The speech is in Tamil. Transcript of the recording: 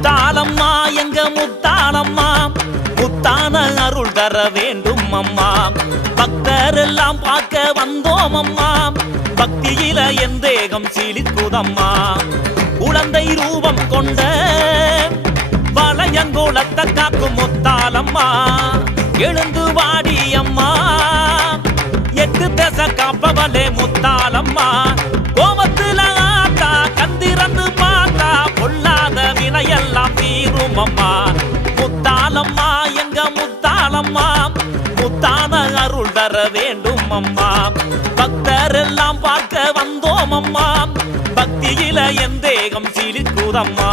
முத்தாளம்மா எங்க முத்தாளம்மா முத்தான அருள் தர வேண்டும் அம்மா பக்தர் எல்லாம் பார்க்க வந்தோம் அம்மா பக்தியில என் தேகம் சீலிக்குதம்மா குழந்தை ரூபம் கொண்ட வளையங்கோலத்தை காக்கும் முத்தாளம்மா எழுந்து வாடி அம்மா எட்டு தேச காப்பவளே முத்தாளம்மா கோபத்துல ஆத்தா கந்திரந்து மாத்தா பொல்லாத வினையெல்லாம் தீரும் அம்மா முத்தாளம்மா எங்க முத்தாளம்மா முத்தான அருள் தர வேண்டும் அம்மா பக்தர் எல்லாம் பார்க்க வந்தோம் அம்மா பக்தியில என் தேகம் சீலிக்குதம்மா